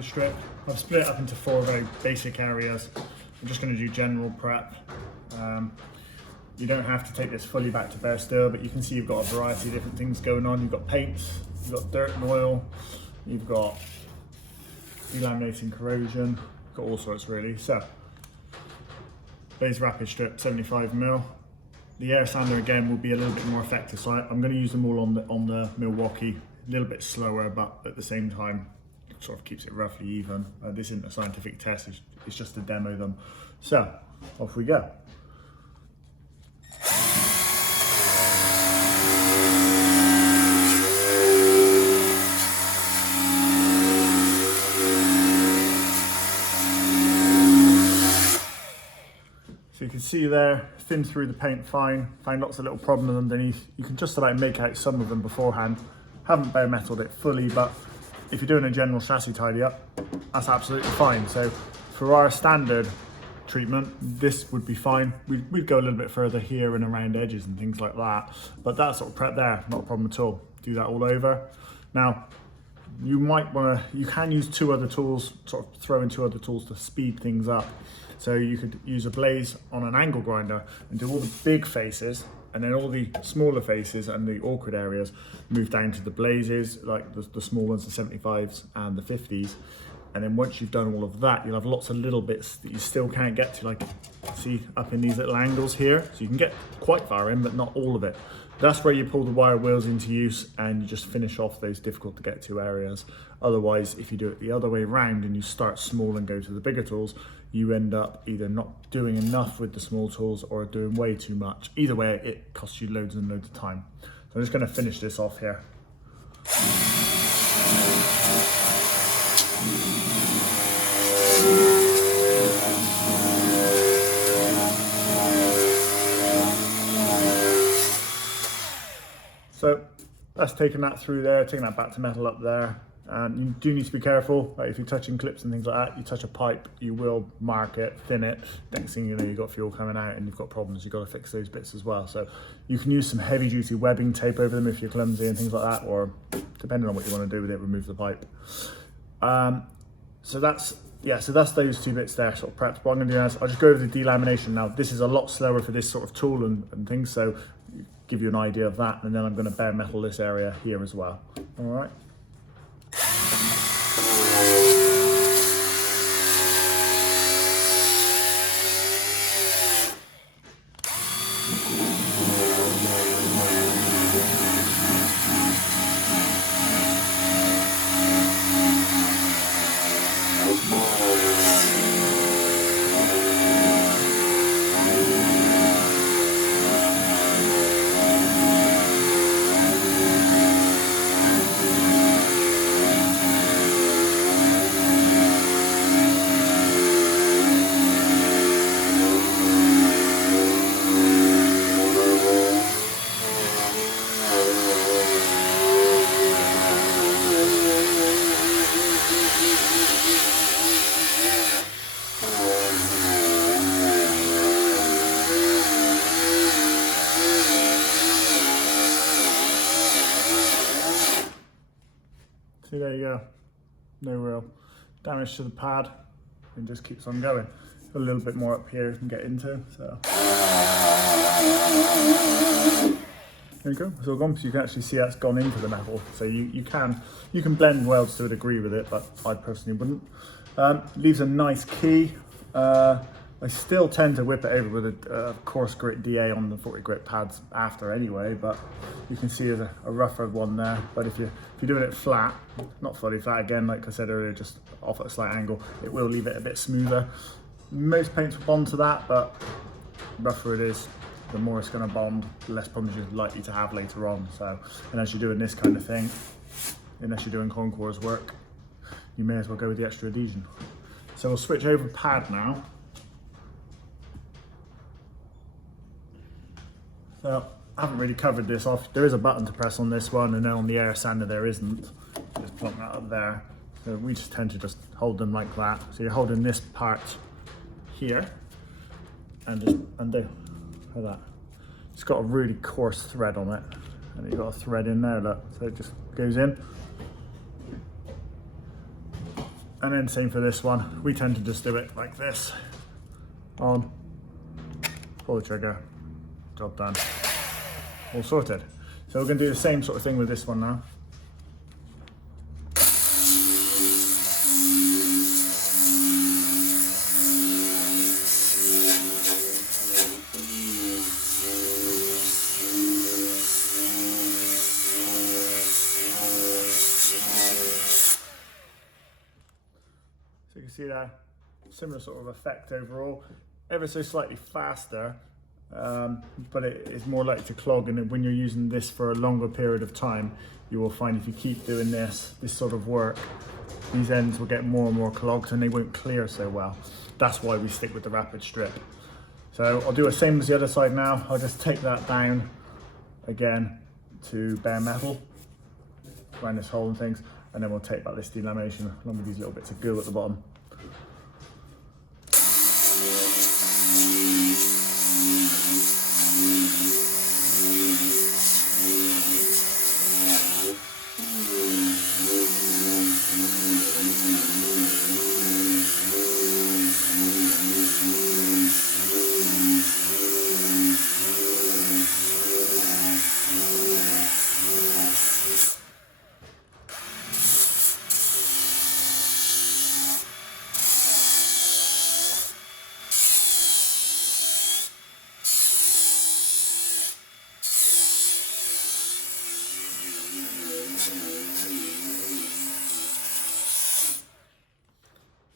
rapid strip. I've split it up into 4 very basic areas. I'm just going to do general prep. You don't have to take this fully back to bare steel, but you can see you've got a variety of different things going on. You've got paints, you've got dirt and oil, you've got delaminating corrosion, you've got all sorts really. So, base rapid strip, 75mm. The air sander again will be a little bit more effective, so I'm going to use them all on the Milwaukee, a little bit slower, but at the same time, it sort of keeps it roughly even. This isn't a scientific test, it's just to demo them. So, off we go. So you can see there, thin through the paint fine, find lots of little problems underneath. You can just about make out some of them beforehand. Haven't bare metaled it fully, but if you're doing a general chassis tidy up, that's absolutely fine. So for our standard treatment, this would be fine. We'd go a little bit further here and around edges and things like that, but that sort of prep there, not a problem at all. Do that all over. Now, you might want to, you can use 2 other tools, sort of throw in 2 other tools to speed things up. So you could use a blaze on an angle grinder and do all the big faces, and then all the smaller faces and the awkward areas move down to the blazes, like the small ones, the 75s and the 50s. And then once you've done all of that, you'll have lots of little bits that you still can't get to, like see up in these little angles here. So you can get quite far in, but not all of it. That's where you pull the wire wheels into use and you just finish off those difficult to get to areas. Otherwise, if you do it the other way around and you start small and go to the bigger tools, you end up either not doing enough with the small tools or doing way too much. Either way, it costs you loads and loads of time. So I'm just going to finish this off here. So that's taking that through there, taking that back to metal up there. And you do need to be careful, like if you're touching clips and things like that, you touch a pipe, you will mark it, thin it. Next thing you know, you've got fuel coming out and you've got problems. You've got to fix those bits as well. So you can use some heavy duty webbing tape over them if you're clumsy and things like that, or depending on what you want to do with it, remove the pipe. So that's those 2 bits there, sort of prepped. What I'm gonna do is I'll just go over the delamination now. This is a lot slower for this sort of tool and things, so give you an idea of that, and then I'm gonna bare metal this area here as well. All right. See, there you go. No real damage to the pad, and just keeps on going. A little bit more up here you can get into, so. There you go, it's all gone, so you can actually see that's gone into the metal. So you can blend welds to a degree with it, but I personally wouldn't. Leaves a nice key. I still tend to whip it over with a coarse grit DA on the 40 grit pads after anyway, but you can see there's a rougher one there. But if you're doing it flat, not fully flat again, like I said earlier, just off at a slight angle, it will leave it a bit smoother. Most paints will bond to that, but the rougher it is, the more it's going to bond, the less problems you're likely to have later on. So, and as you're doing this kind of thing, unless you're doing concours work, you may as well go with the extra adhesion. So we'll switch over pad now. So I haven't really covered this off. There is a button to press on this one, and then on the air sander there isn't. Just plonk that up there. So we just tend to just hold them like that. So you're holding this part here and just undo like that. It's got a really coarse thread on it, and you've got a thread in there, look. So it just goes in. And then same for this one. We tend to just do it like this. On, pull the trigger, job done, all sorted. So we're gonna do the same sort of thing with this one now. So you can see that similar sort of effect overall, ever so slightly faster, but it is more likely to clog, and when you're using this for a longer period of time, you will find if you keep doing this sort of work, these ends will get more and more clogged and they won't clear so well. That's why we stick with the rapid strip. So I'll do the same as the other side now. I'll just take that down again to bare metal around this hole and things, and then we'll take back this delamination along with these little bits of goo at the bottom.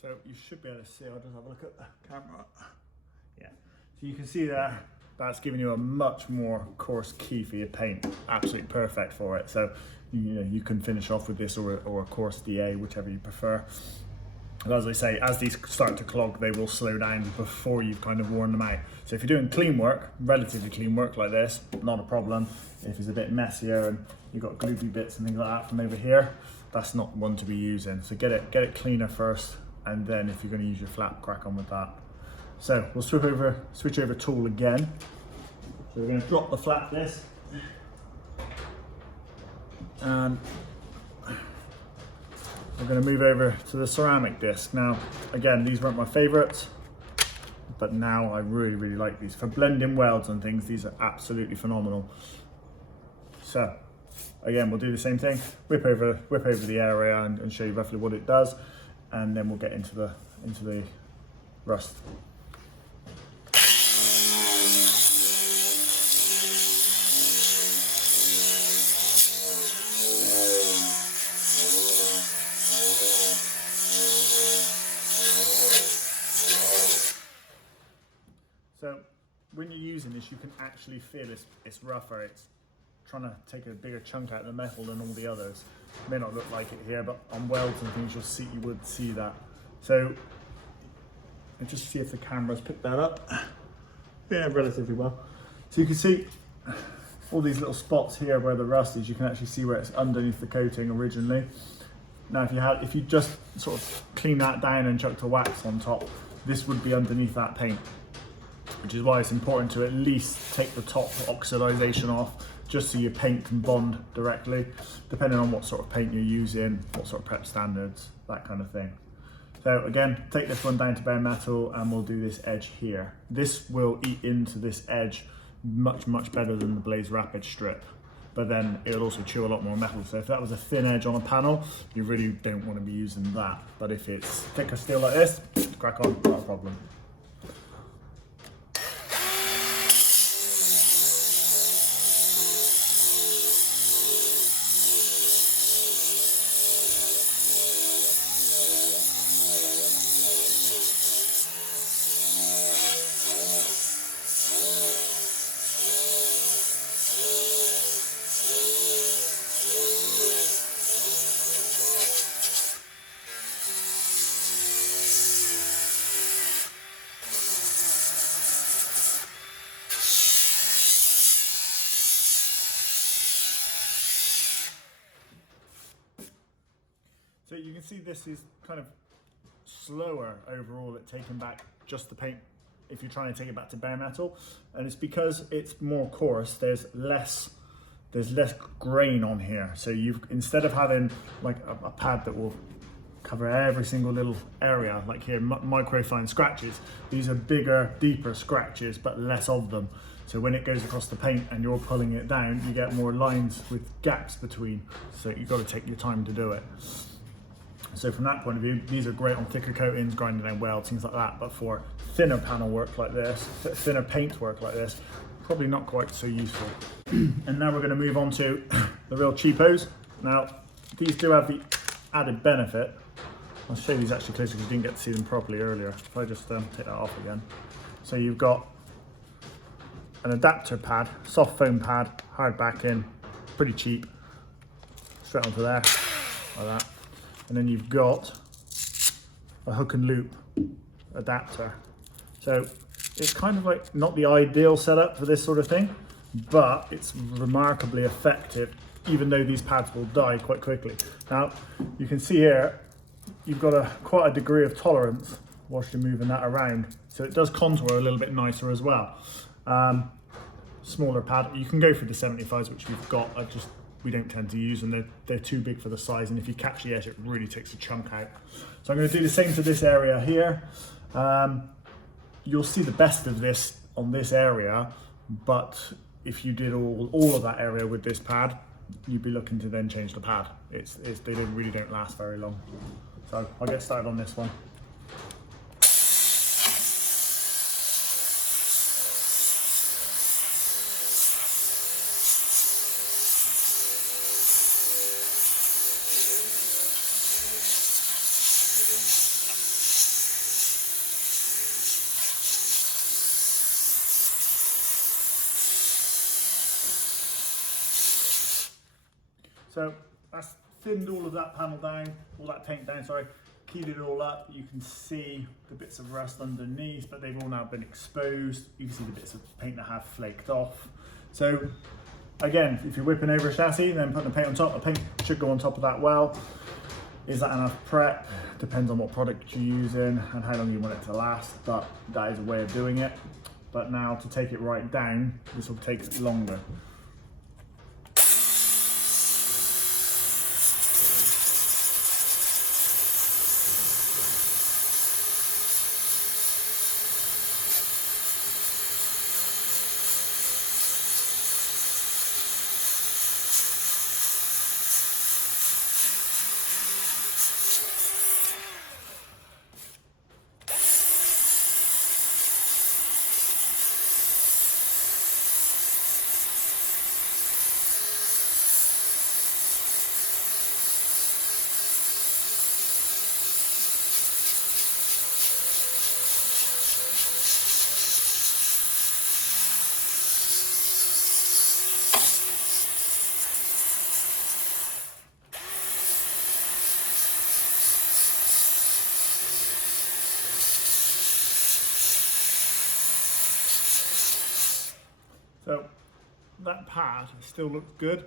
So you should be able to see, I'll just have a look at the camera. Yeah, so you can see there, that's giving you a much more coarse key for your paint. Absolutely perfect for it. So you can finish off with this or a coarse DA, whichever you prefer. And as I say, as these start to clog, they will slow down before you've kind of worn them out. So if you're doing clean work, relatively clean work like this, not a problem. If it's a bit messier and you've got gloopy bits and things like that from over here, that's not one to be using. So get it cleaner first, and then if you're going to use your flap, crack on with that. So we'll switch over tool again. So we're going to drop the flap disc, and we're going to move over to the ceramic disc. Now, again, these weren't my favorites, but now I really like these. For blending welds and things, these are absolutely phenomenal. So, again, we'll do the same thing. Whip over the area and show you roughly what it does, and then we'll get into the rust. So when you're using this, you can actually feel it's rougher. It's trying to take a bigger chunk out of the metal than all the others. It may not look like it here, but on welds and things, you would see that. So and just see if the camera's picked that up. Yeah, relatively well. So you can see all these little spots here where the rust is. You can actually see where it's underneath the coating originally. Now, if you just sort of clean that down and chucked a wax on top, this would be underneath that paint, which is why it's important to at least take the top oxidization off, just so your paint can bond directly, depending on what sort of paint you're using, what sort of prep standards, that kind of thing. So again, take this one down to bare metal, and we'll do this edge here. This will eat into this edge much better than the Blaze Rapid strip, but then it'll also chew a lot more metal. So if that was a thin edge on a panel, you really don't want to be using that. But if it's thicker steel like this, crack on, not a problem. So you can see this is kind of slower overall at taking back just the paint if you're trying to take it back to bare metal, and it's because it's more coarse. There's less grain on here. So instead of having like a pad that will cover every single little area. Like here, micro fine scratches. These are bigger, deeper scratches, but less of them. So when it goes across the paint and you're pulling it down, you get more lines with gaps between. So you've got to take your time to do it. So from that point of view, these are great on thicker coatings, grinding down welds, things like that. But for thinner panel work like this, thinner paint work like this, probably not quite so useful. And now we're going to move on to the real cheapos. Now, these do have the added benefit. I'll show you these actually closer because you didn't get to see them properly earlier. If I just take that off again. So you've got an adapter pad, soft foam pad, hard backing, pretty cheap. Straight onto there, like that. And then you've got a hook and loop adapter. So it's kind of like not the ideal setup for this sort of thing, but it's remarkably effective, even though these pads will die quite quickly. Now, you can see here, you've got quite a degree of tolerance whilst you're moving that around. So it does contour a little bit nicer as well. Smaller pad, you can go for the 75s, which we've got. We don't tend to use them. They're too big for the size, and if you catch the edge, it really takes a chunk out. So I'm going to do the same to this area here. You'll see the best of this on this area, but if you did all of that area with this pad, you'd be looking to then change the pad. They really don't last very long. So I'll get started on this one. So that's thinned all of that panel down, all that paint down, sorry, keyed it all up. You can see the bits of rust underneath, but they've all now been exposed. You can see the bits of paint that have flaked off. So again, if you're whipping over a chassis, then putting the paint on top, the paint should go on top of that well. Is that enough prep? Depends on what product you're using and how long you want it to last, but that is a way of doing it. But now to take it right down, this will take longer. So that pad still looks good,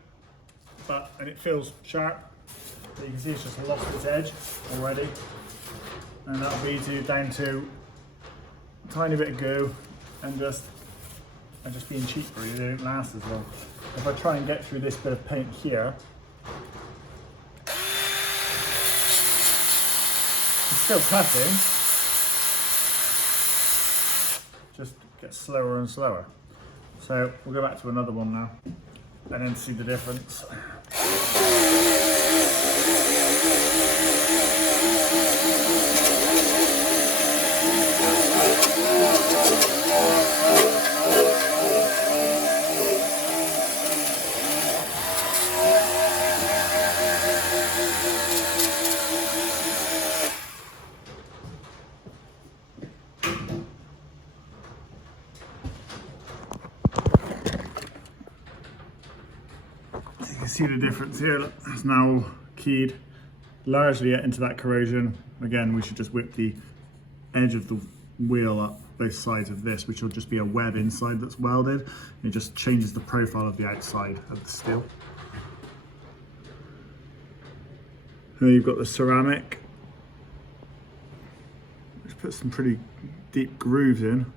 and it feels sharp. So you can see it's just lost its edge already, and that'll be down to a tiny bit of goo and just being cheap, really. They don't last as long. If I try and get through this bit of paint here, it's still cutting, just gets slower and slower. So we'll go back to another one now and then see the difference. See the difference here. Look, it's now keyed largely into that corrosion. Again, we should just whip the edge of the wheel up both sides of this, which will just be a web inside that's welded. It just changes the profile of the outside of the steel. Here you've got the ceramic, which puts some pretty deep grooves in.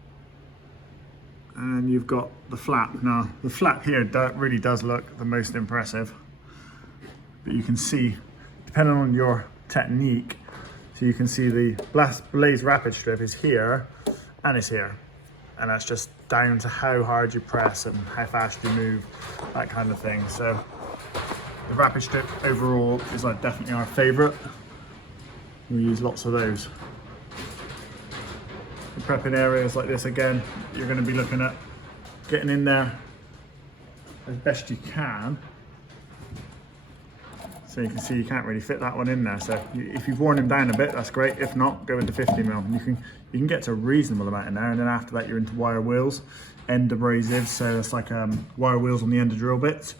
And you've got the flap. Now, the flap here really does look the most impressive. But you can see, depending on your technique, So you can see the blaze rapid strip is here and it's here. And that's just down to how hard you press and how fast you move, that kind of thing. So the rapid strip overall is like definitely our favorite. We use lots of those. In prepping areas like this, again, you're going to be looking at getting in there as best you can. So you can see you can't really fit that one in there. So if you've worn him down a bit, that's great. If not, go into 50mm. You can get to a reasonable amount in there, and then after that you're into wire wheels, end abrasives. So it's like wire wheels on the end of drill bits,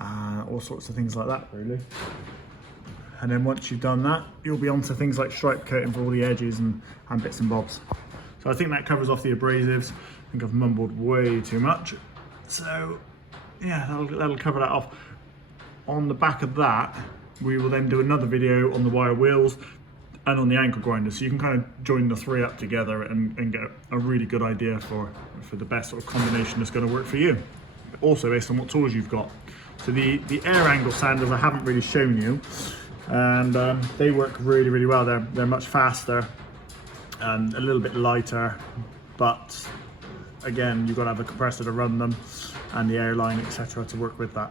all sorts of things like that, really. And then once you've done that, you'll be onto things like stripe coating for all the edges and bits and bobs. So I think that covers off the abrasives. I think I've mumbled way too much. So yeah, that'll cover that off. On the back of that, we will then do another video on the wire wheels and on the ankle grinder. So you can kind of join the three up together and get a really good idea for the best sort of combination that's going to work for you. Also based on what tools you've got. So the air angle sanders I haven't really shown you. And they work really, really well. They're much faster and a little bit lighter, but again, you've got to have a compressor to run them and the airline, etc., to work with that.